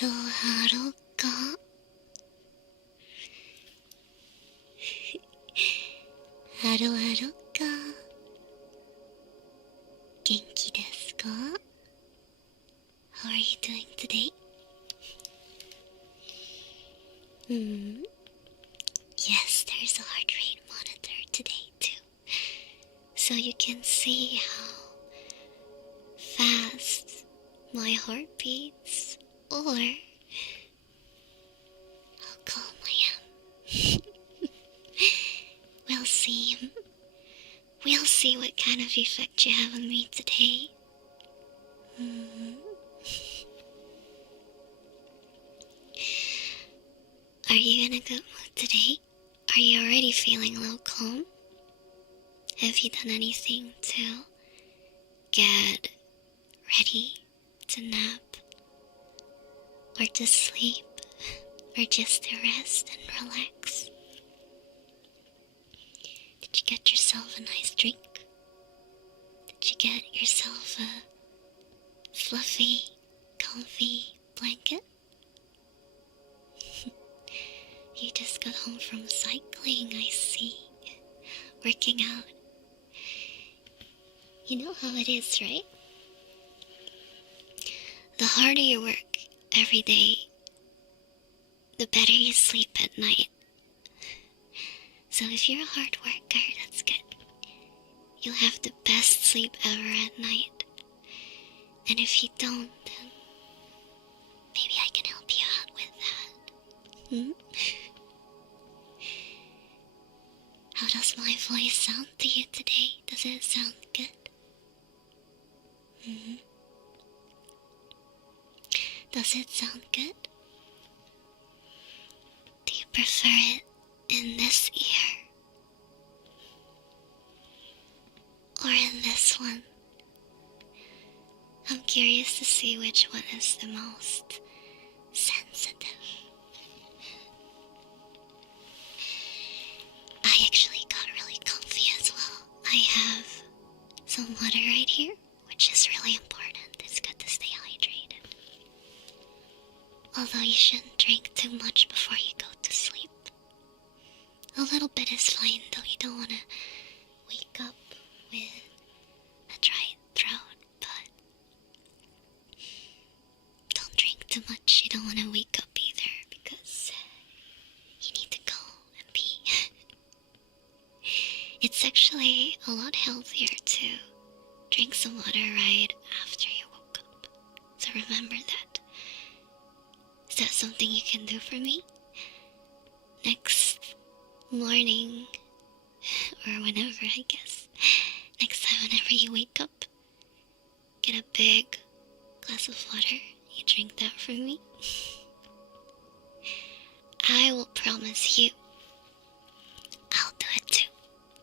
ロハロかハロハロか元気ですか How are you doing today? Yes, there's a heart rate monitor today too, so you can see how fast my heart beats or how calm I am. We'll see. We'll see what kind of effect you have on me today. Are you in a good mood today? Are you already feeling a little calm? Have you done anything to get ready to nap, or to sleep, or just to rest and relax? Did you get yourself a nice drink? Did you get yourself a fluffy, comfy blanket? You just got home from cycling, I see. Working out. You know how it is, right? The harder you work every day, the better you sleep at night. So if you're a hard worker, that's good. You'll have the best sleep ever at night. And if you don't, then maybe I can help you out with that. How does my voice sound to you today? Does it sound good? Does it sound good? Do you prefer it in this ear? Or in this one? I'm curious to see which one is the most sensitive. I actually got really comfy as well. I have some water right here, which is really important. It's good to stay hydrated. Although you shouldn't drink too much before you go to sleep. A little bit is fine, though you don't want to wake up with a dry throat, but don't drink too much. You don't want to wake up either, because you need to go and pee. It's actually a lot healthier to drink some water right after you woke up. So remember that. Is that something you can do for me? Next morning, or whenever, I guess. Next time, whenever you wake up, get a big glass of water. You drink that for me. I will promise you, I'll do it too.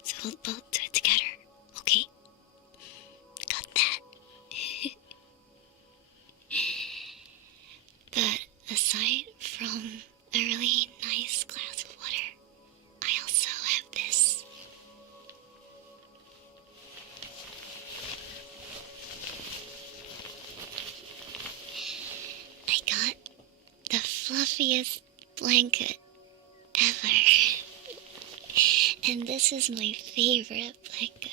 So we'll both do it together, okay? Got that? But aside from a really nice glass of water, I also have this. I got the fluffiest blanket ever. And this is my favorite blanket.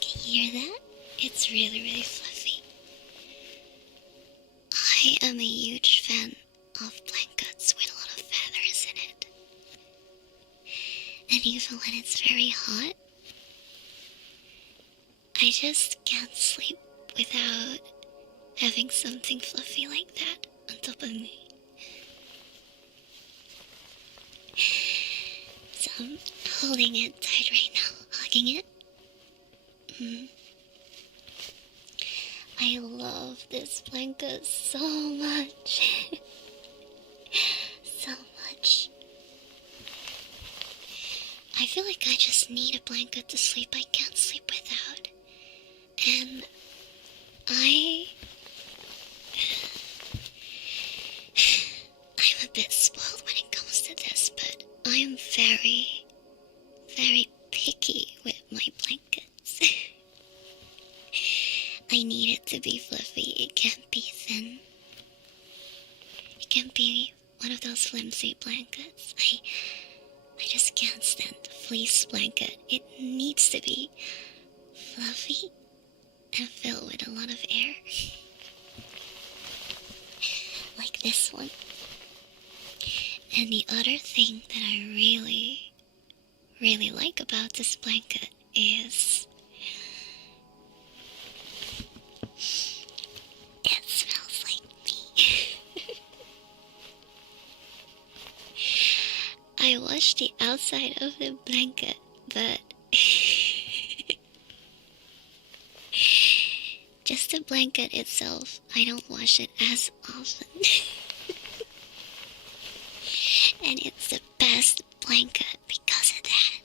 Can you hear that? It's really, really fluffy. I am a huge fan of blankets with a lot of feathers in it. And even when it's very hot, I just can't sleep without having something fluffy like that on top of me. So I'm holding it tight right now, hugging it. I love this blanket so much. So much. I feel like I just need a blanket to sleep. I can't sleep without. And I'm a bit spoiled when it comes to this, but I'm very, very picky with my blankets. I need it to be fluffy. It can't be thin. It can't be one of those flimsy blankets. I just can't stand the fleece blanket. It needs to be fluffy and filled with a lot of air. Like this one. And the other thing that I really, really like about this blanket is it smells like me. I washed the outside of the blanket, but just the blanket itself, I don't wash it as often. And it's the best blanket because of that.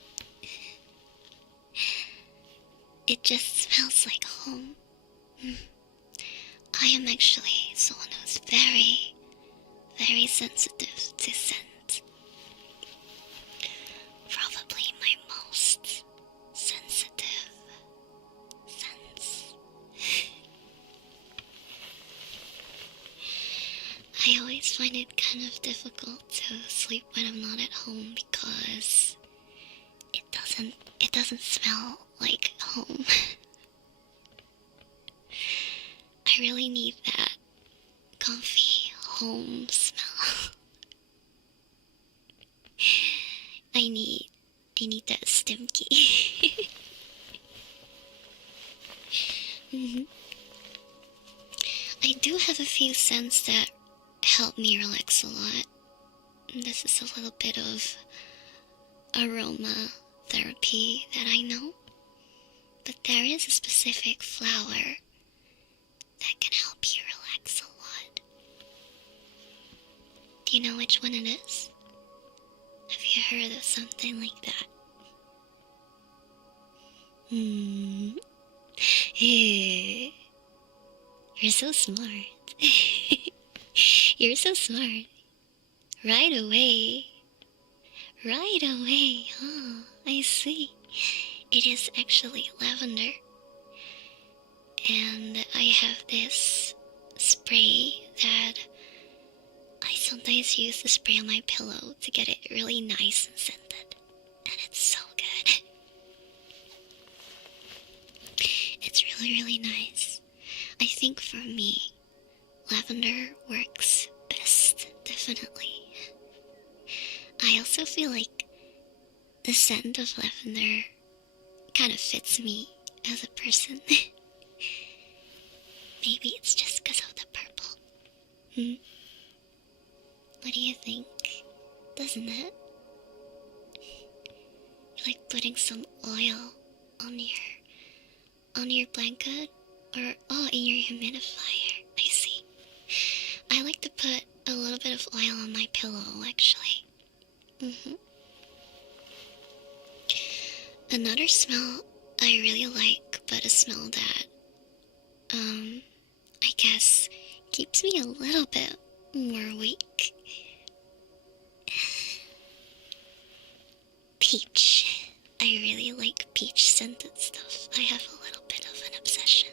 It just smells like home. I am actually someone who's very, very sensitive to scent. Probably my most sensitive sense. I always find it kind of difficult to sleep when I'm not at home because it doesn't smell like home. I really need that comfy home smell. I need that stimky. I do have a few scents that help me relax a lot. This is a little bit of aromatherapy that I know, but there is a specific flower that can help you relax a lot. Do you know which one it is? Have you heard of something like that? You're so smart. You're so smart. Right away. Right away. Oh, I see. It is actually lavender. And I have this spray that I sometimes use to spray on my pillow to get it really nice and scented. And it's so good. It's really, really nice. I think for me, lavender works best, definitely. I also feel like the scent of lavender kind of fits me as a person. Maybe it's just because of the purple. What do you think? Doesn't it? You like putting some oil on your blanket? Or, in your humidifier. I see. I like to put a little bit of oil on my pillow, actually. Another smell I really like, but a smell that, I guess, keeps me a little bit more awake. Peach. I really like peach scented stuff. I have a little bit of an obsession.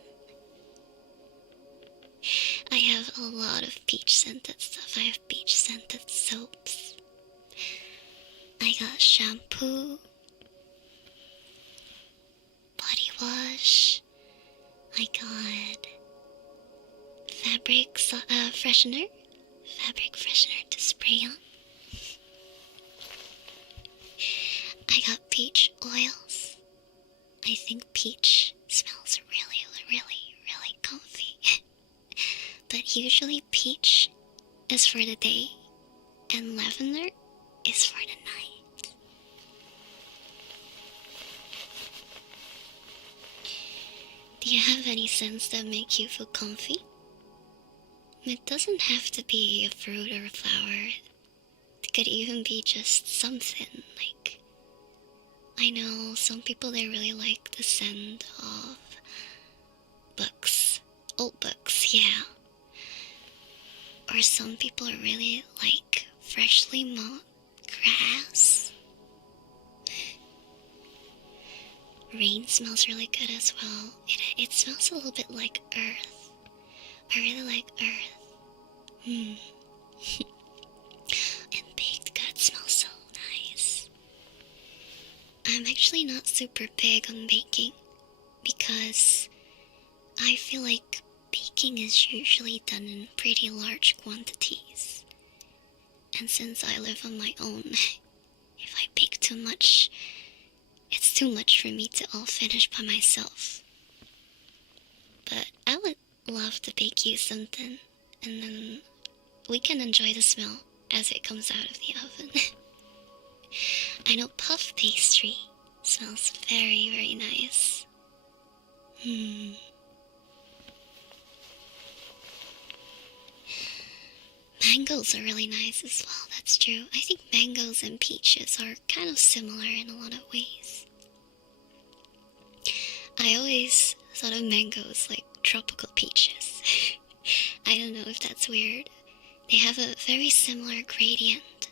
I have a lot of peach scented stuff. I have peach scented soaps. I got shampoo, body wash. I got fabric freshener to spray on. I got peach oils. I think peach smells really, really, really comfy. But usually peach is for the day and lavender is for the night. Do you have any scents that make you feel comfy? It doesn't have to be a fruit or a flower. It could even be just something like, I know some people, they really like the scent of books, old books, yeah. Or some people really like freshly mowed grass. Rain smells really good as well. It smells a little bit like earth. I really like earth. And baked goods smell so nice. I'm actually not super big on baking because I feel like baking is usually done in pretty large quantities. And since I live on my own, if I bake too much, it's too much for me to all finish by myself. But I would love to bake you something, and then we can enjoy the smell as it comes out of the oven. I know puff pastry smells very, very nice. Mangoes are really nice as well, that's true. I think mangoes and peaches are kind of similar in a lot of ways. I always thought of mangoes like tropical peaches. I don't know if that's weird. They have a very similar gradient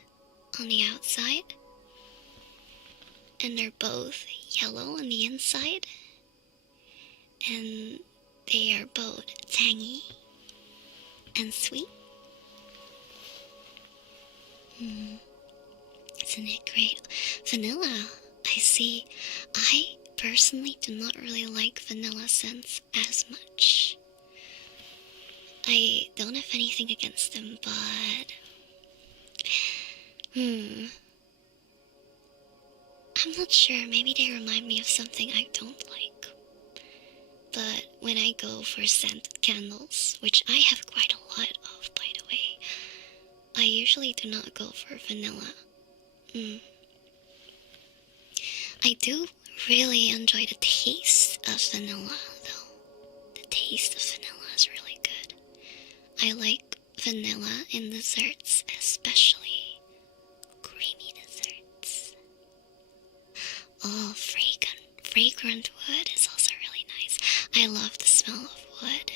on the outside, and they're both yellow on the inside, and they are both tangy and sweet. Isn't it great? Vanilla, I see. I personally do not really like vanilla scents as much. I don't have anything against them, but I'm not sure. Maybe they remind me of something I don't like. But when I go for scented candles, which I have quite a lot of, by the way, I usually do not go for vanilla. I do really enjoy the taste of vanilla, though. The taste of vanilla is really good. I like vanilla in desserts, especially creamy desserts. Oh, fragrant wood is also really nice. I love the smell of wood.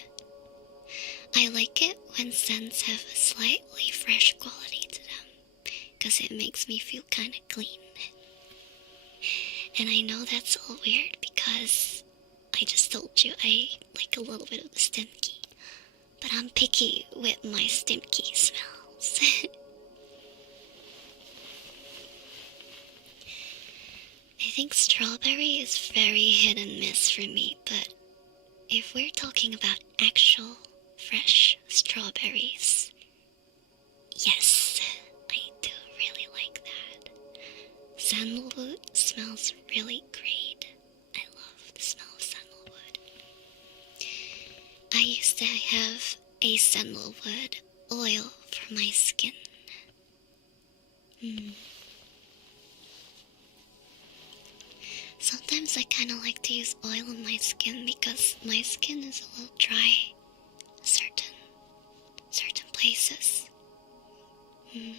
I like it when scents have a slightly fresh quality to them, because it makes me feel kind of clean. And I know that's all weird because I just told you I like a little bit of the stinky, but I'm picky with my stinky smells. I think strawberry is very hit and miss for me, but if we're talking about actual fresh strawberries, yes, I do really like that. Sandalwood smells really great. I love the smell of sandalwood. I used to have a sandalwood oil for my skin. Sometimes I kind of like to use oil on my skin because my skin is a little dry certain places. I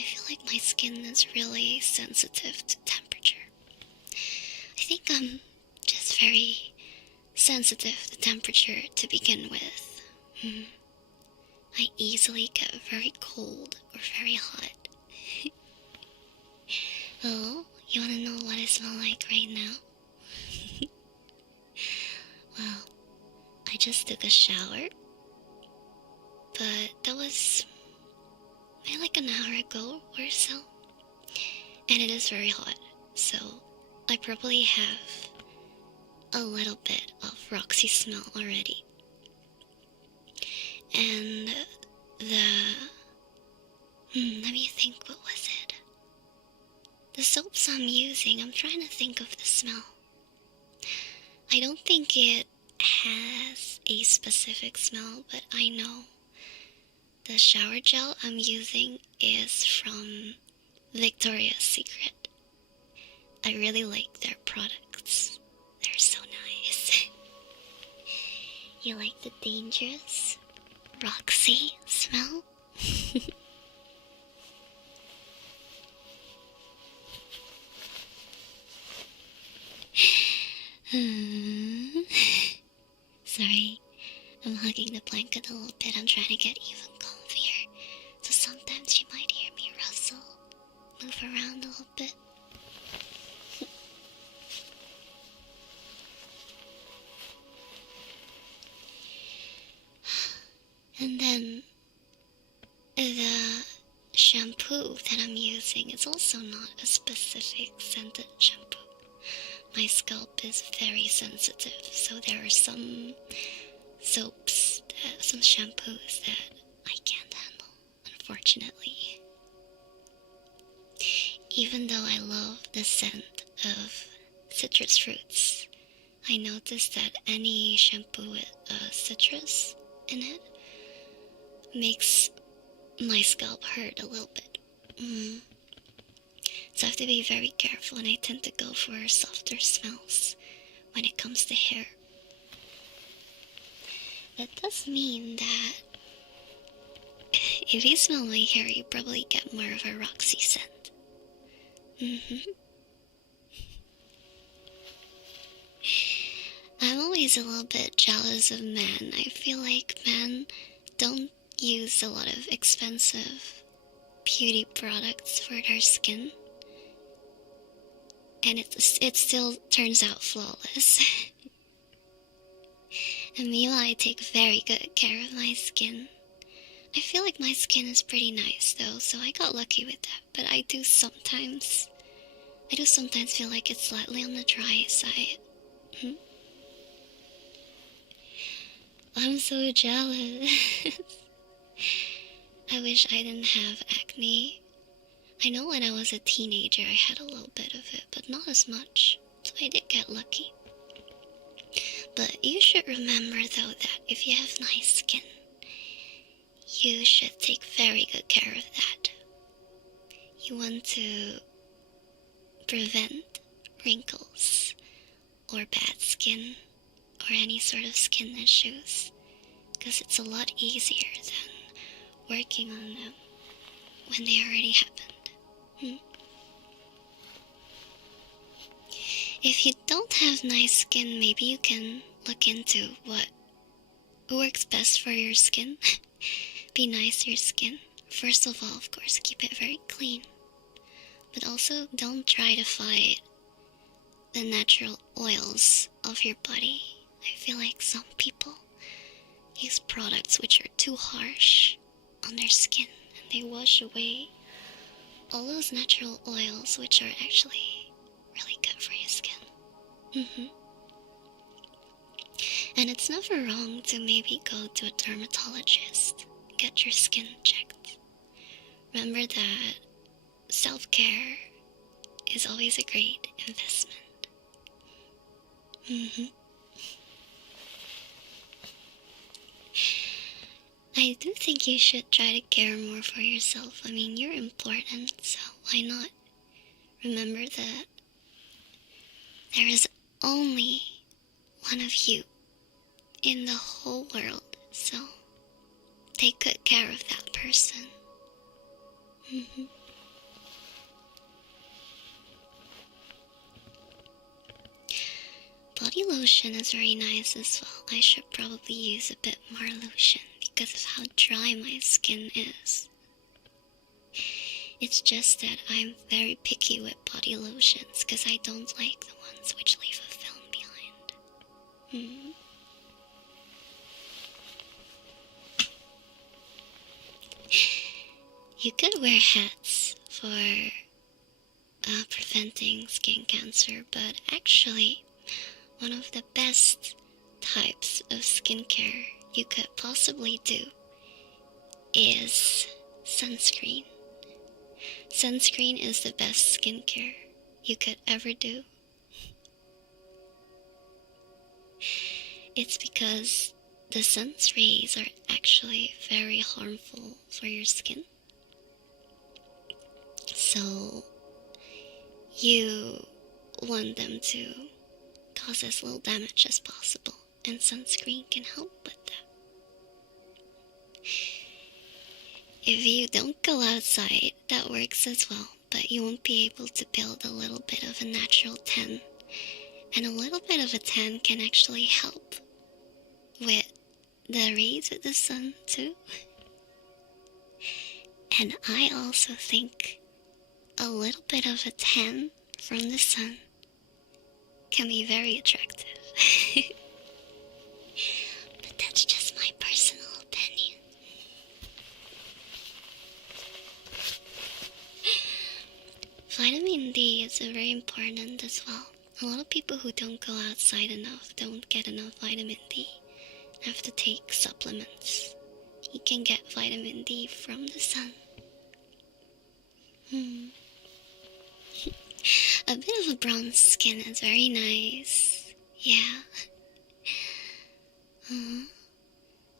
feel like my skin is really sensitive to temperature. I think I'm just very sensitive to temperature to begin with. I easily get very cold or very hot. Oh, you want to know what I smell like right now? Well, I just took a shower, but that was maybe like an hour ago or so, and it is very hot, so I probably have a little bit of Roxy smell already. And let me think, what was it? The soaps I'm using, I'm trying to think of the smell. I don't think it has a specific smell, but I know the shower gel I'm using is from Victoria's Secret. I really like their products. They're so nice. You like the dangerous Roxy smell? Sorry, I'm hugging the blanket a little bit. I'm trying to get even comfier. So sometimes you might hear me rustle, move around a little bit. it's also not a specific scented shampoo. My scalp is very sensitive, so there are some soaps, some shampoos that I can't handle, unfortunately. Even though I love the scent of citrus fruits, I noticed that any shampoo with citrus in it makes my scalp hurt a little bit. So I have to be very careful, and I tend to go for softer smells when it comes to hair. That does mean that if you smell my hair, you probably get more of a Roxy scent. I'm always a little bit jealous of men. I feel like men don't use a lot of expensive beauty products for their skin, and it still turns out flawless. And meanwhile, I take very good care of my skin. I feel like my skin is pretty nice though, so I got lucky with that. But I do sometimes feel like it's slightly on the dry side. I'm so jealous. I wish I didn't have acne. I know when I was a teenager I had a little bit of it, but not as much, so I did get lucky. But you should remember though that if you have nice skin, you should take very good care of that. You want to prevent wrinkles or bad skin or any sort of skin issues, because it's a lot easier than working on them when they already happened. If you don't have nice skin, maybe you can look into what works best for your skin. Be nice to your skin. First of all, of course, keep it very clean. But also, don't try to fight the natural oils of your body. I feel like some people use products which are too harsh on their skin, and they wash away all those natural oils which are actually really good for your skin. And it's never wrong to maybe go to a dermatologist, get your skin checked. Remember that self-care is always a great investment. I do think you should try to care more for yourself. I mean, you're important, so why not? Remember that there is only one of you in the whole world, so take good care of that person. Body lotion is very nice as well. I should probably use a bit more lotion because of how dry my skin is. It's just that I'm very picky with body lotions because I don't like the ones which leave a film behind. You could wear hats for preventing skin cancer, but actually, one of the best types of skincare you could possibly do is sunscreen. Sunscreen is the best skincare you could ever do. It's because the sun's rays are actually very harmful for your skin. So you want them to cause as little damage as possible, and sunscreen can help with that. If you don't go outside, that works as well, but you won't be able to build a little bit of a natural tan. And a little bit of a tan can actually help with the rays of the sun too. And I also think a little bit of a tan from the sun can be very attractive. But that's just my personal opinion. vitamin D is very important as well. A lot of people who don't go outside enough don't get enough vitamin D. Have to take supplements. You can get vitamin D from the sun. A bit of a bronze skin is very nice. Yeah. And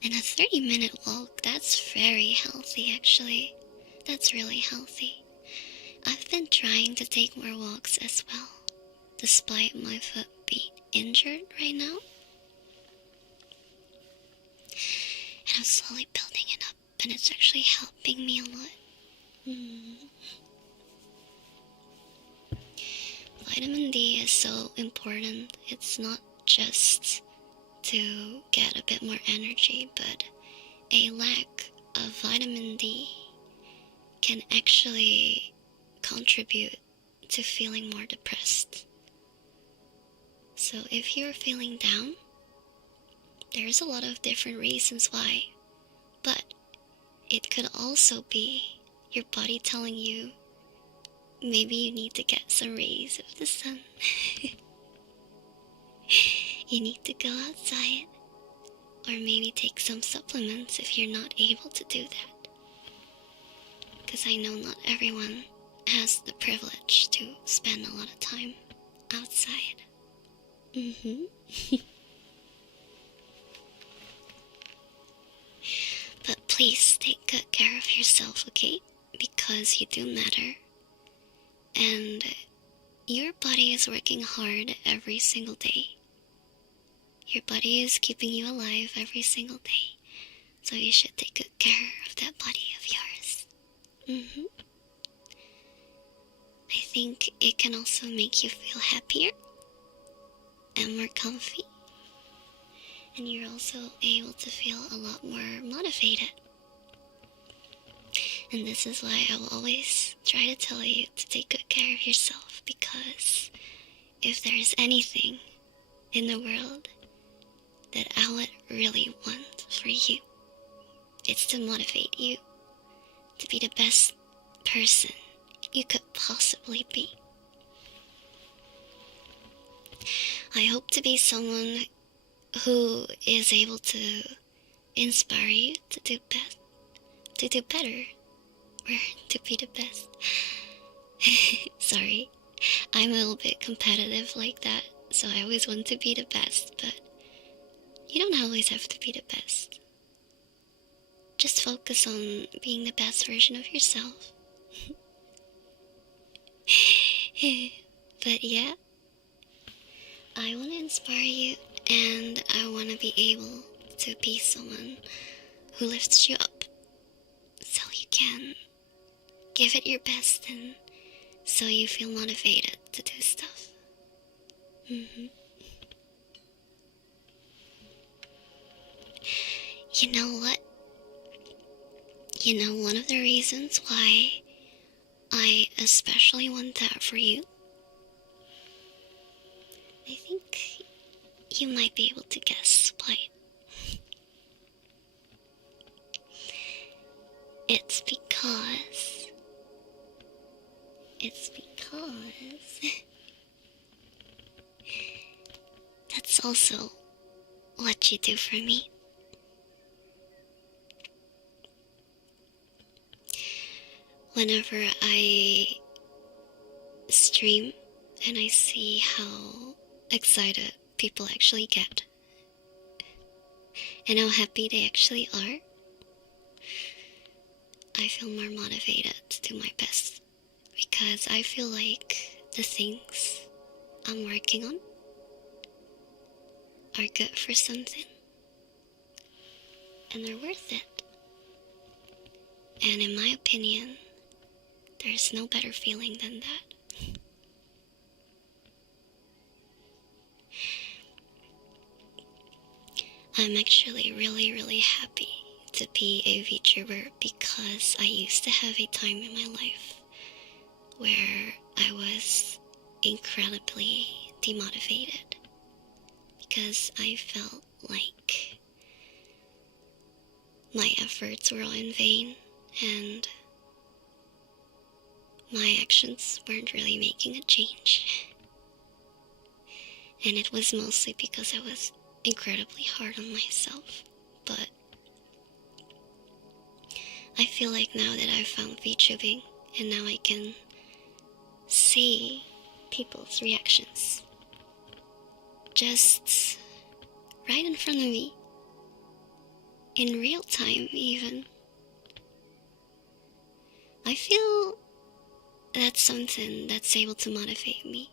a 30-minute walk, that's very healthy actually. That's really healthy. I've been trying to take more walks as well, despite my foot being injured right now. And I'm slowly building it up, and it's actually helping me a lot. Vitamin D is so important. It's not just to get a bit more energy, but a lack of vitamin D can actually contribute to feeling more depressed. So if you're feeling down, there's a lot of different reasons why, but it could also be your body telling you maybe you need to get some rays of the sun. You need to go outside, or maybe take some supplements if you're not able to do that. Because I know not everyone has the privilege to spend a lot of time outside. But please take good care of yourself, okay? Because you do matter. And your body is working hard every single day. Your body is keeping you alive every single day. So you should take good care of that body of yours. I think it can also make you feel happier and more comfy. And you're also able to feel a lot more motivated. And this is why I will always try to tell you to take good care of yourself, because if there's anything in the world that I would really want for you, it's to motivate you to be the best person you could possibly be. I hope to be someone who is able to inspire you to do better, or to be the best. Sorry, I'm a little bit competitive like that, so I always want to be the best, but you don't always have to be the best. Just focus on being the best version of yourself. But yeah, I want to inspire you, and I want to be able to be someone who lifts you up, so you can give it your best, and so you feel motivated to do stuff. You know what? You know, one of the reasons why I especially want that for you, I think you might be able to guess why. It's because that's also what you do for me. Whenever I stream and I see how excited people actually get and how happy they actually are, I feel more motivated to do my best, because I feel like the things I'm working on are good for something, and they're worth it. And in my opinion, there's no better feeling than that. I'm actually really happy to be a VTuber, because I used to have a time in my life where I was incredibly demotivated, because I felt like my efforts were all in vain, and my actions weren't really making a change. And it was mostly because I was incredibly hard on myself. But I feel like now that I've found VTubing, and now I can see people's reactions just right in front of me, in real time even, I feel that's something that's able to motivate me.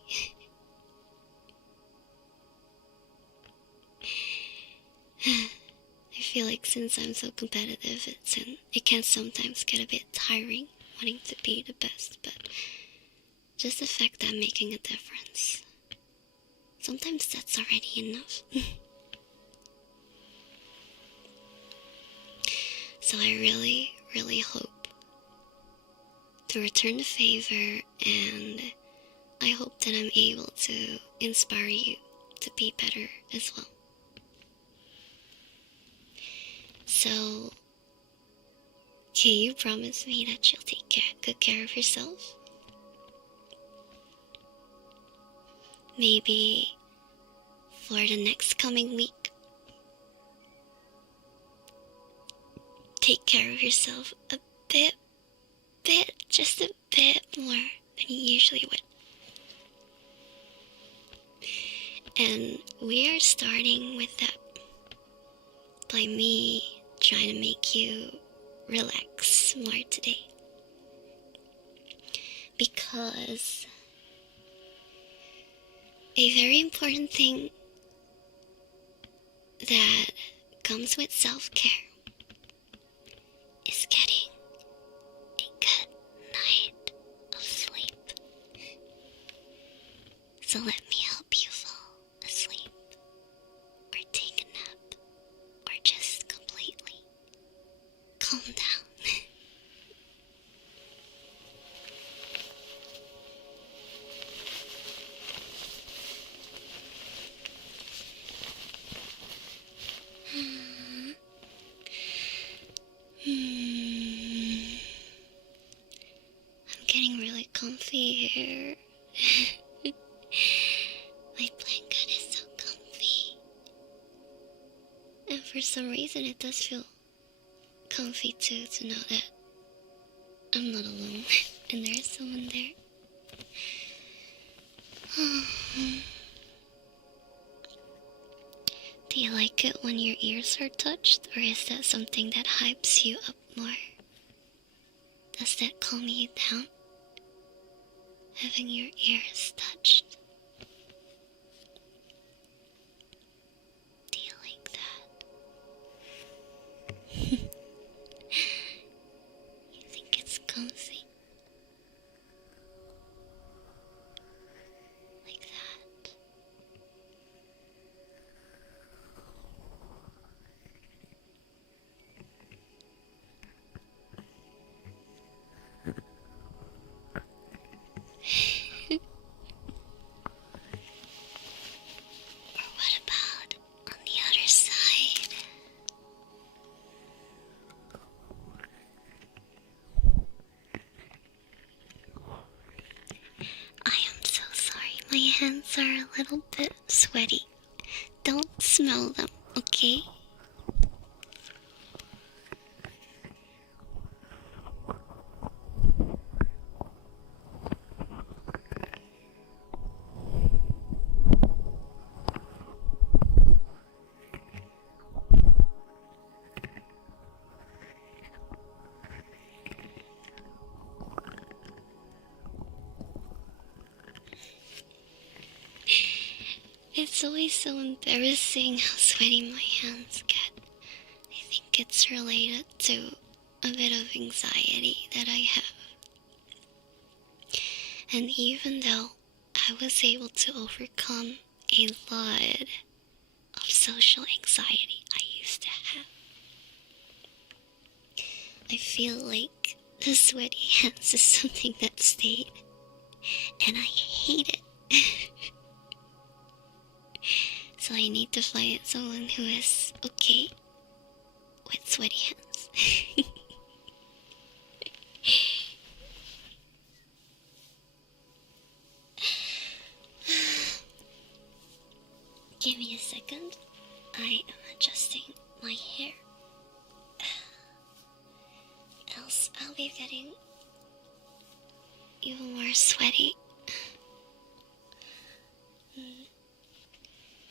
I feel like since I'm so competitive, it can sometimes get a bit tiring wanting to be the best, but just the fact that I'm making a difference, sometimes that's already enough. So I really, really hope to return the favor, and I hope that I'm able to inspire you to be better as well. So, can you promise me that you'll take good care of yourself? Maybe for the next coming week, take care of yourself a bit, just a bit more than you usually would. And we are starting with that by me trying to make you relax more today. Because a very important thing that comes with self-care is getting a good night of sleep. So let me help you fall asleep, or take a nap, or just completely calm down. I'm getting really comfy here. My blanket is so comfy. And for some reason it does feel comfy too, to know that I'm not alone and there's someone there. Do you like it when your ears are touched, or is that something that hypes you up more? Does that calm you down? Having your ears touched? Do you like that? You think it's comfy? Like that? Or what about on the other side? I am so sorry, my hands are a little bit sweaty. Don't smell them, okay? It's always so embarrassing how sweaty my hands get. I think it's related to a bit of anxiety that I have. And even though I was able to overcome a lot of social anxiety I used to have, I feel like the sweaty hands is something that stayed, and I hate it. So I need to find someone who is okay with sweaty hands. Give me a second. I am adjusting my hair. Else I'll be getting even more sweaty. Do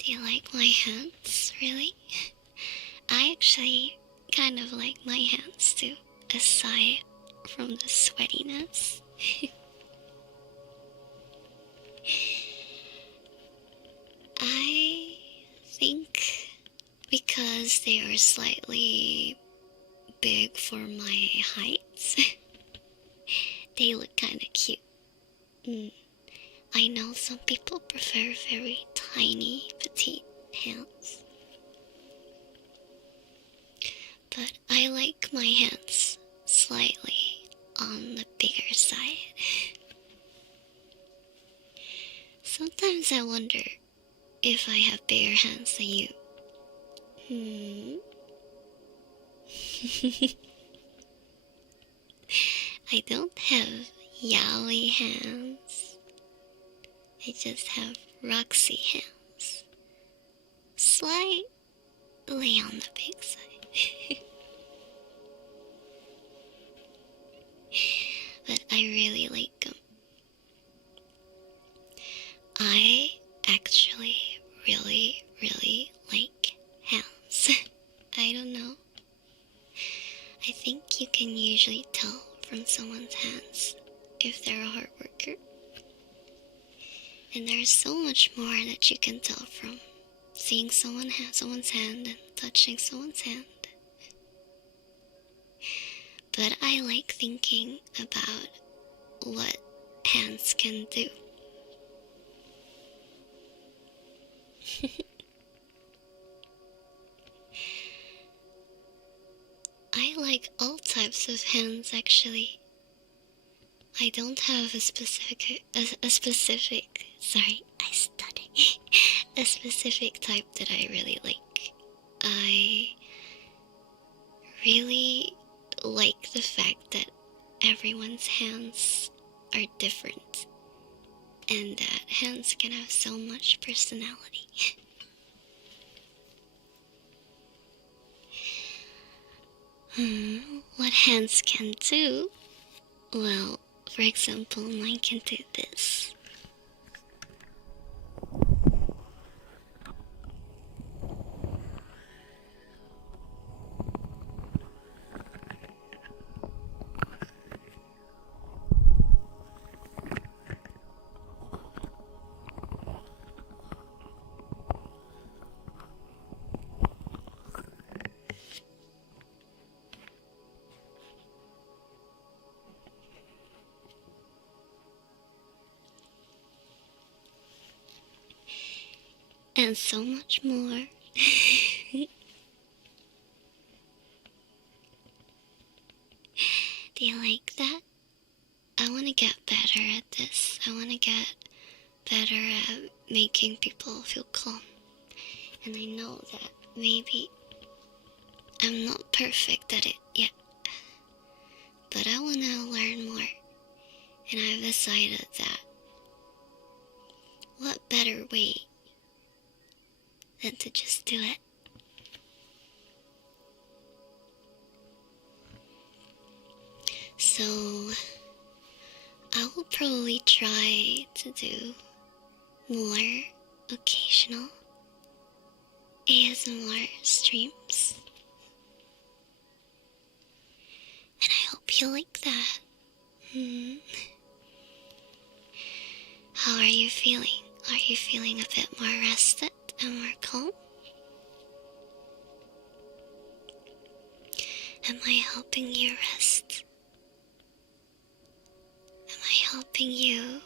you like my hands, really? I actually kind of like my hands too, aside from the sweatiness. I think because they are slightly big for my height, they look kind of cute. I know some people prefer very tiny, petite hands, but I like my hands slightly on the bigger side. Sometimes I wonder if I have bigger hands than you. I don't have yaoi hands. I just have Roxy hands. Slightly on the big side. But I really like them. I actually really like hands. I don't know. I think you can usually tell from someone's hands if they're a hard worker. And there's so much more that you can tell from seeing someone's hand and touching someone's hand. But I like thinking about what hands can do. I like all types of hands, actually. I don't have a specific type that I really like. I really like the fact that everyone's hands are different and that hands can have so much personality. What hands can do? Well, for example, mine can do this. And so much more. Do you like that? I want to get better at this. I want to get better at making people feel calm. And I know that maybe I'm not perfect at it yet. But I want to learn more. And I've decided that what better way than to just do it. So I will probably try to do more occasional ASMR streams. And I hope you like that. How are you feeling? Are you feeling a bit more rested and more calm? Am I helping you rest? Am I helping you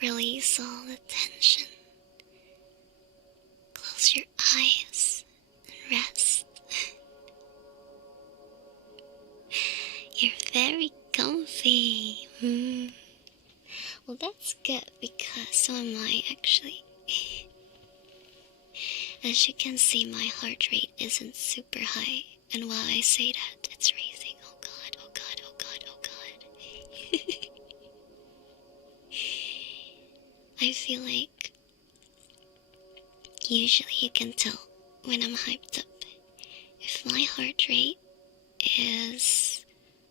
release all the tension? Close your eyes and rest. You're very comfy. Well, that's good because so am I actually. As you can see, my heart rate isn't super high, and while I say that, it's raising. Oh god, oh god, oh god, oh god. I feel like Usually you can tell when I'm hyped up. If my heart rate is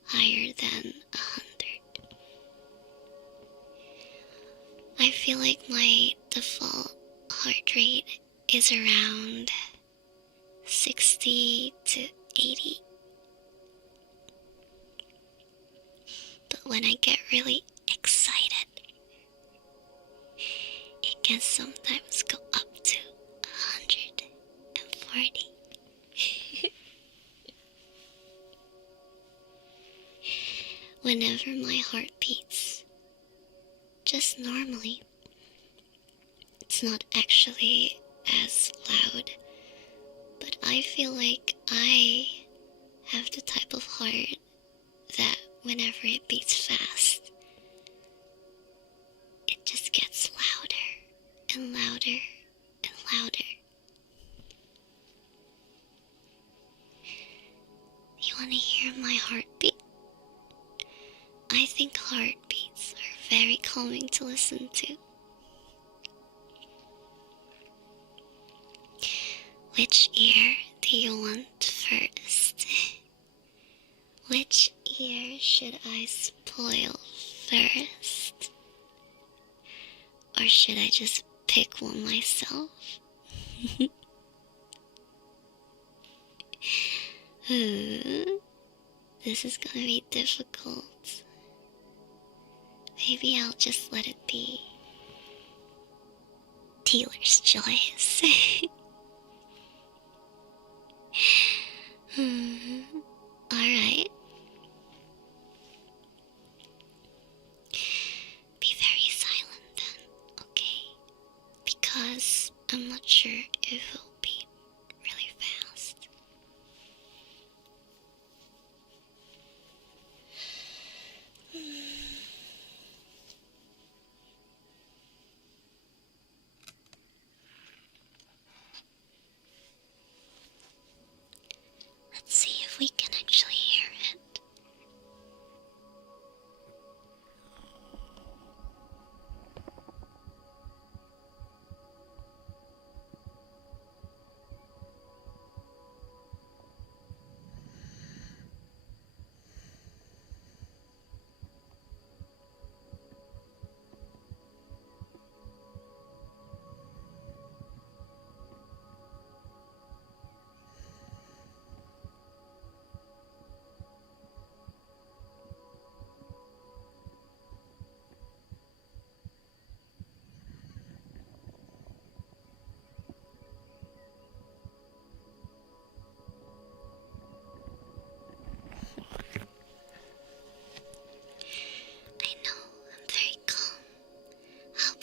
higher than 100, I feel like my default heart rate is around 60 to 80. But when I get really excited, it can sometimes go up to 140. Whenever my heart beats, just normally, it's not actually as loud, but I feel like I have the type of heart that whenever it beats fast, it just gets louder and louder and louder. You want to hear my heartbeat? I think heartbeats are very calming to listen to. Which ear do you want first? Which ear should I spoil first? Or should I just pick one myself? This is gonna be difficult. Maybe I'll just let it be dealer's choice. Alright. Be very silent then, okay? Because I'm not sure if it'll beat really fast. Let's see if we can actually hear it.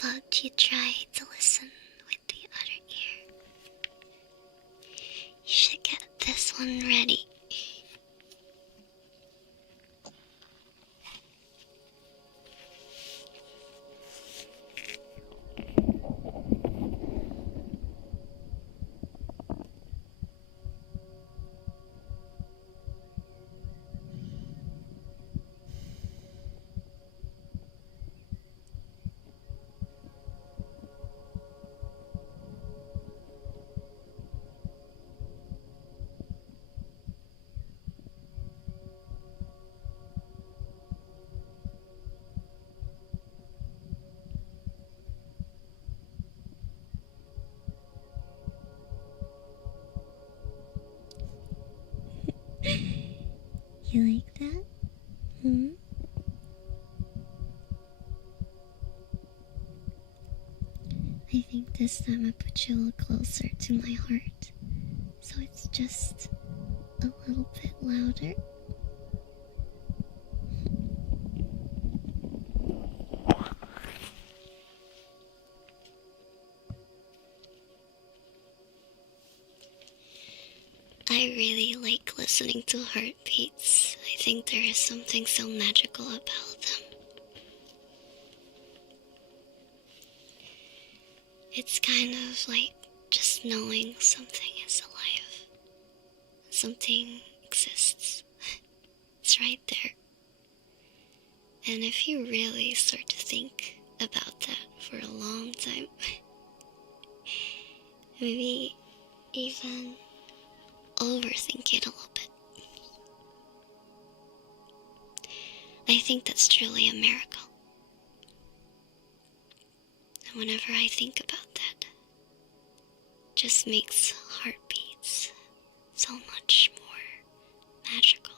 But you try to listen with the other ear. You should get this one ready. You like that? I think this time I put you a little closer to my heart, so it's just a little bit louder. I really like listening to heartbeats. I think there is something so magical about them. It's kind of like just knowing something is alive. Something exists. It's right there. And if you really start to think about that for a long time, maybe even overthink it a little bit. I think that's truly a miracle. And whenever I think about that, it just makes heartbeats so much more magical.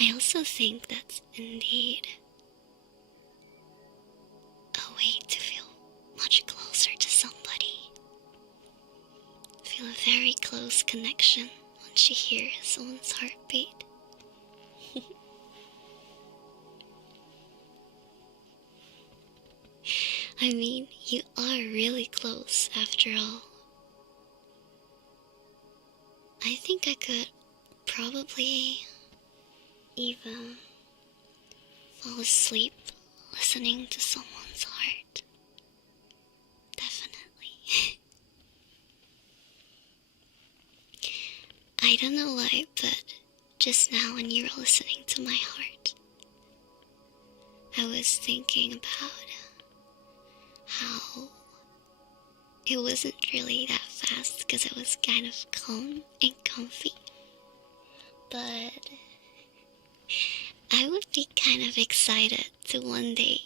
I also think that's indeed a way to feel much closer to somebody. Feel a very close connection once you hear someone's heartbeat. I mean, you are really close after all. I think I could probably even fall asleep listening to someone's heart. Definitely. I don't know why, but just now when you were listening to my heart, I was thinking about how it wasn't really that fast because it was kind of calm and comfy. But I would be kind of excited to one day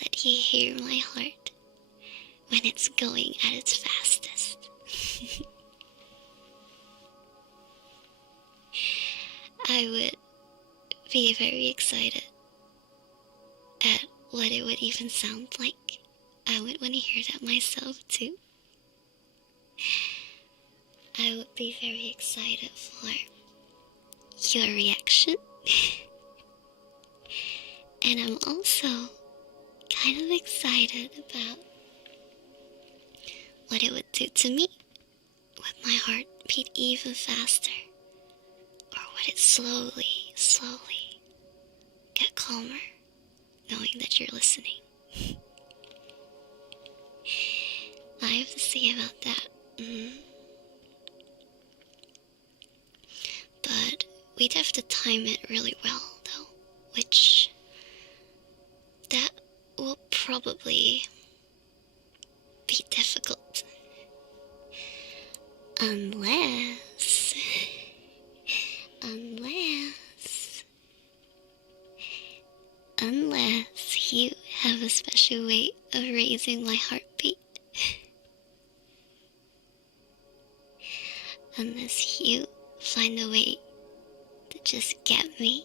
let you hear my heart when it's going at its fastest. I would be very excited at what it would even sound like. I would want to hear that myself too. I would be very excited for your reaction. And I'm also kind of excited about what it would do to me with my heart beat even faster, or would it slowly get calmer knowing that you're listening. I have to see about that. But we'd have to time it really well though, which that will probably be difficult. Unless you have a special way of raising my heartbeat. Unless you find a way to just get me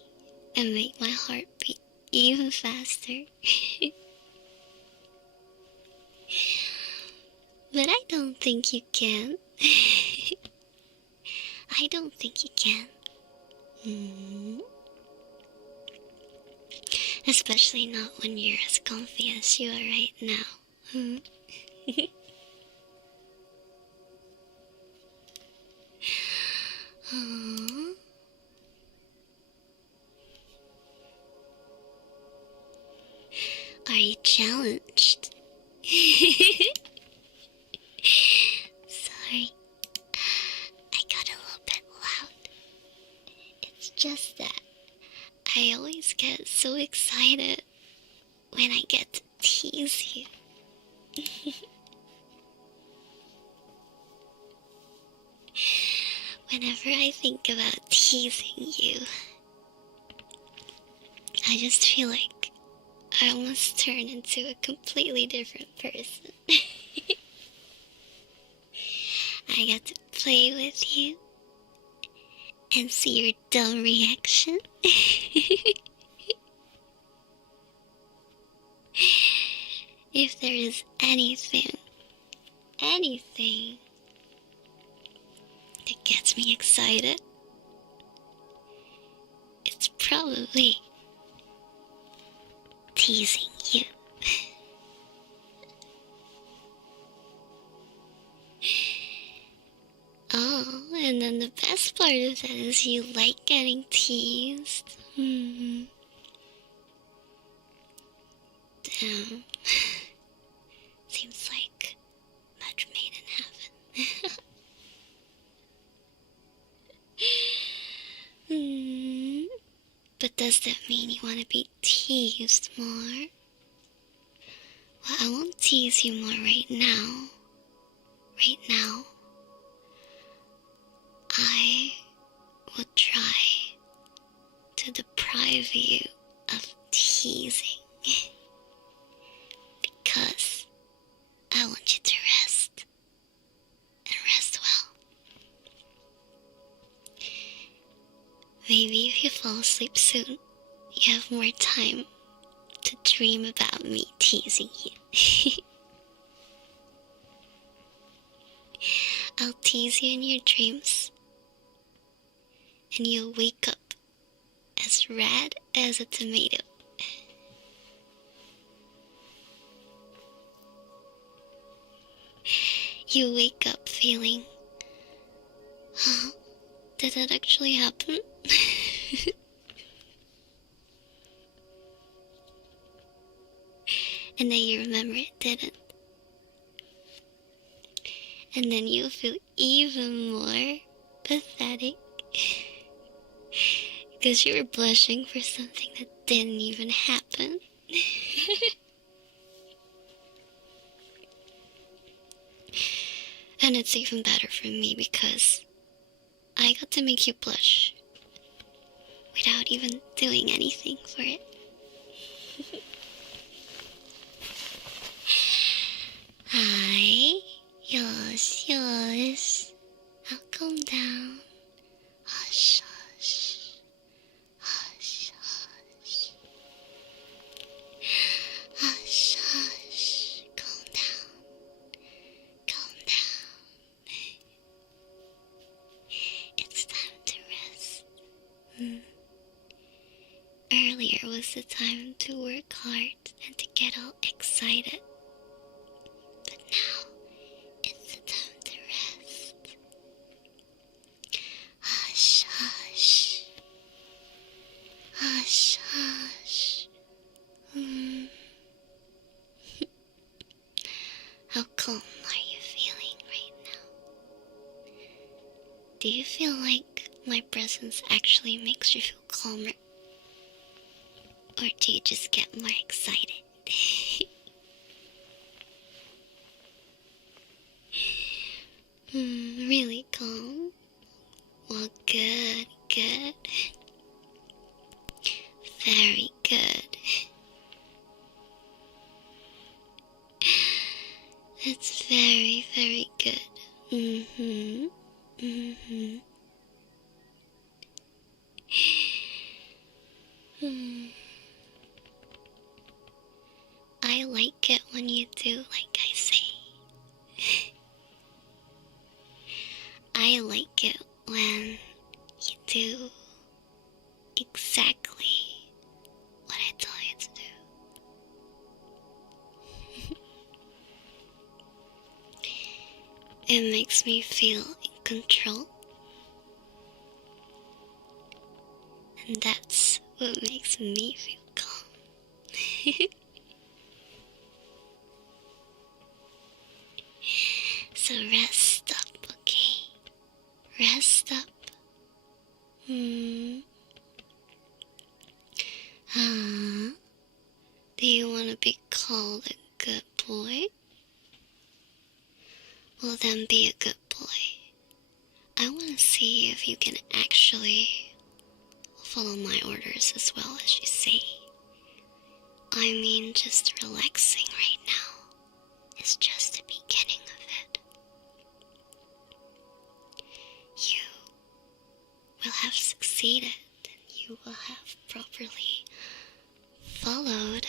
and make my heart beat even faster. But I don't think you can. I don't think you can. Especially not when you're as comfy as you are right now. Aww. Are you challenged? Sorry, I got a little bit loud. It's just that I always get so excited when I get to tease you. Whenever I think about teasing you, I just feel like I almost turn into a completely different person. I get to play with you and see your dumb reaction. If there is anything that gets me excited, it's probably teasing you. Oh, and then the best part of that is you like getting teased. Damn. Seems like match made in heaven. But does that mean you want to be teased more? tease you more right now, I will try to deprive you of teasing because I want you to rest and rest well. Maybe if you fall asleep soon, you have more time to dream about me teasing you. I'll tease you in your dreams, and you'll wake up as red as a tomato. You wake up feeling, huh? Did that actually happen? And then you remember it didn't. And then you'll feel even more pathetic because you were blushing for something that didn't even happen. And it's even better for me because I got to make you blush without even doing anything for it. Hi, yours. I'll calm down. Hush, hush. Hush, hush. Hush, hush. Calm down. Calm down. It's time to rest. Earlier was the time to work hard and to get all excited. But now, it's the time to rest. Hush, hush. Hush, hush. How calm are you feeling right now? Do you feel like my presence actually makes you feel calmer? Or do you just get more excited? Really calm? Well, good, good. Very good. That's very, very good. I like it when you do like I say. I like it when you do exactly what I tell you to do. It makes me feel in control. And that's what makes me feel calm. So rest up, okay? Rest up. Do you want to be called a good boy? Well, then be a good boy. I want to see if you can actually follow my orders as well as you say. I mean, just relaxing right now is just the beginning of it. You will have succeeded, and you will have properly followed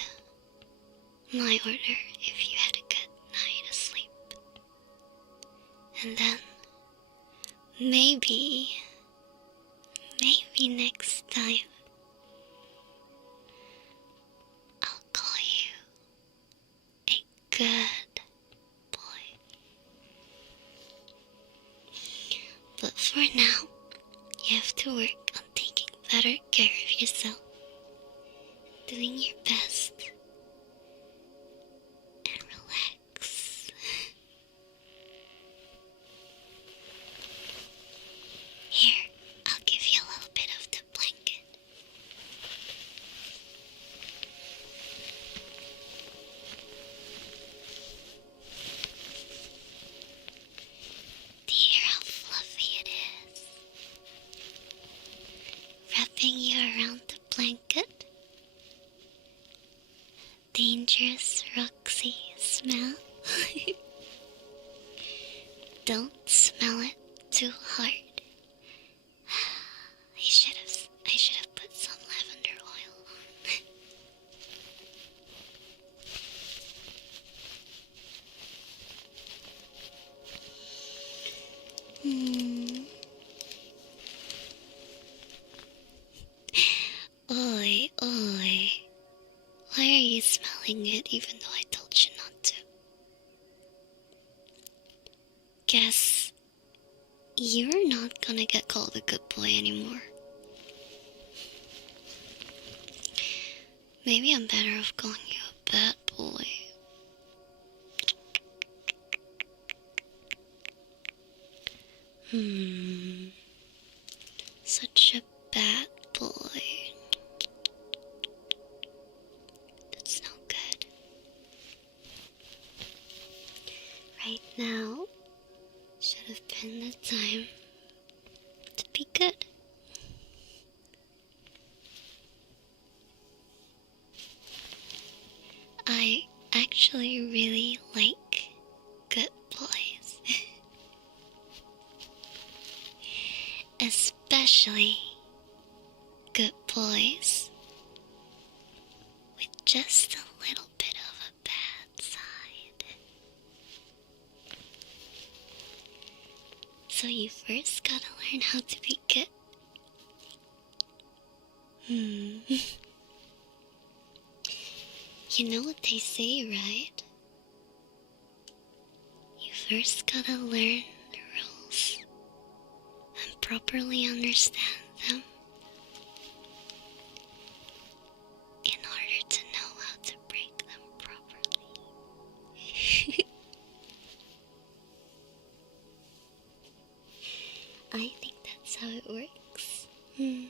my order if you had a good night of sleep. And then maybe next time I'll call you a good boy. But for now, you have to work on taking better care of yourself, doing your best, and relax. Here, I'll give you a little bit of the blanket. dangerous Roxy smell. Don't smell it too hard. I should have put some lavender oil on. Oi, oi. Why are you smelling it even though I told you not to? Guess you're not gonna get called a good boy anymore. Maybe I'm better off calling you a bad boy. Such a bad boy. That's no good. Right now should have been the time to be good. I actually really like good boys. Especially good boys with just a little bit of a bad side. So you first gotta learn how to be good. You know what they say, right? You first gotta learn the rules and properly understand them in order to know how to break them properly. I think that's how it works. You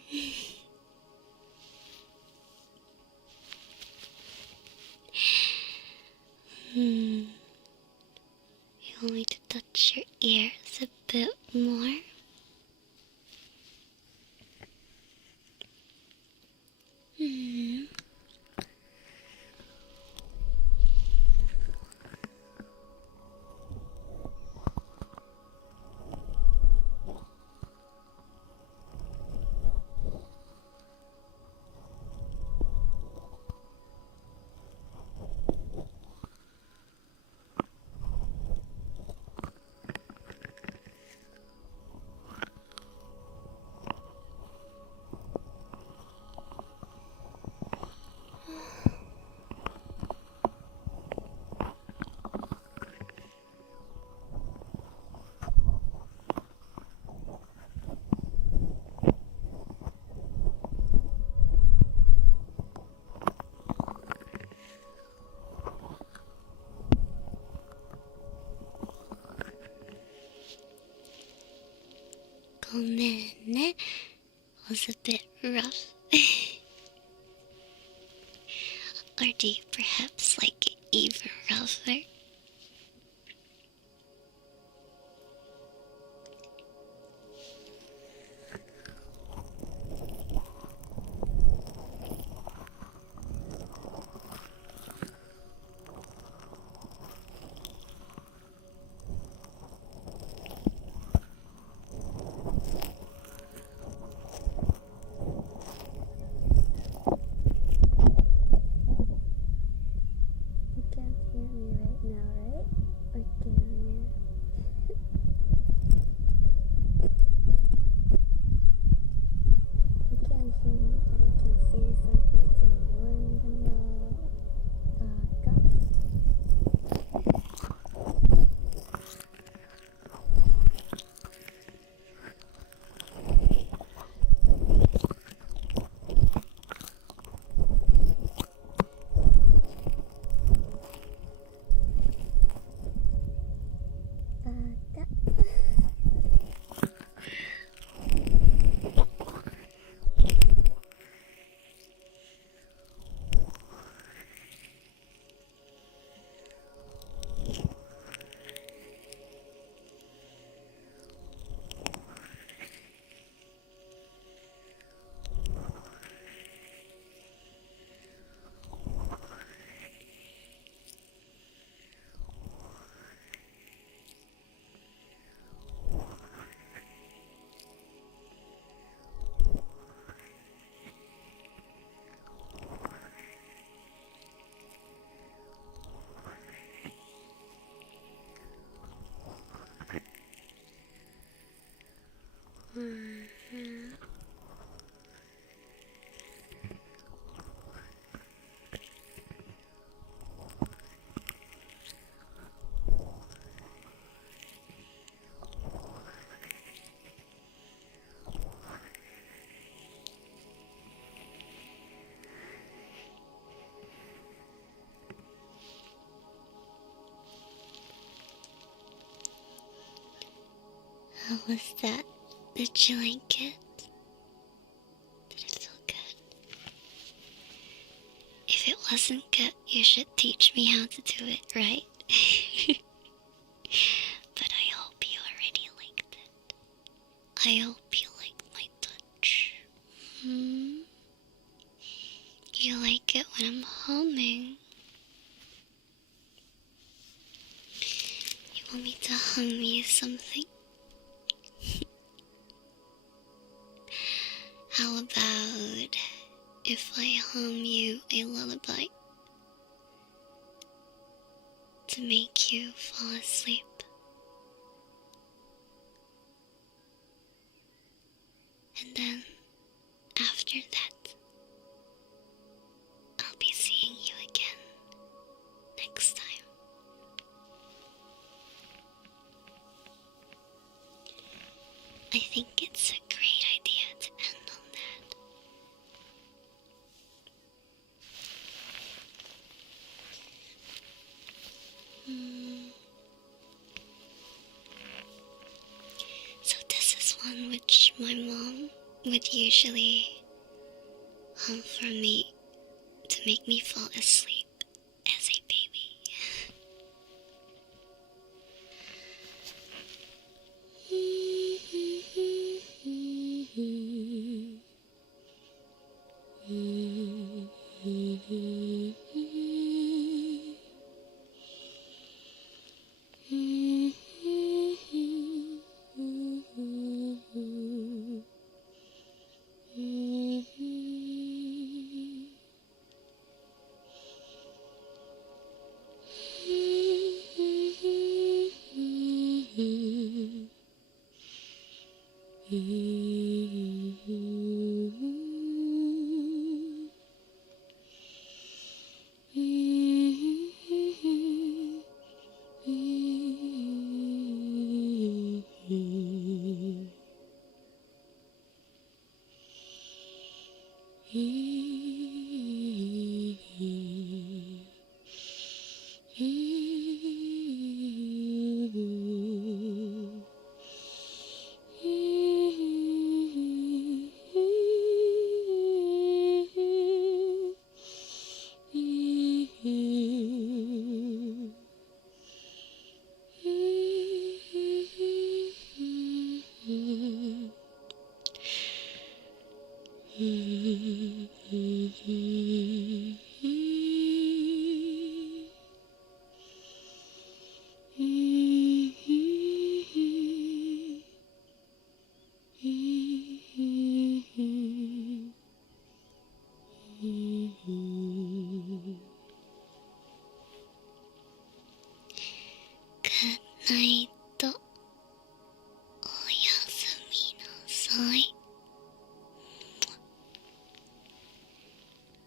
want me to touch your ears a bit more? ℏ was a bit rough. Or do you perhaps like it even rougher? How was that? Did you like it? Did it feel good? If it wasn't good, you should teach me how to do it, right? But I hope you already liked it. I hope you like my touch. You like it when I'm humming. You want me to hum you something? How about if I hum you a lullaby to make you fall asleep? And then, after that, I'll be seeing you again next time. I think it's a great idea to end on that. So this is one which my mom would usually hum for me to make me fall asleep as a baby.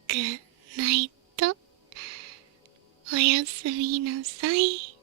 Good night. おやすみなさい。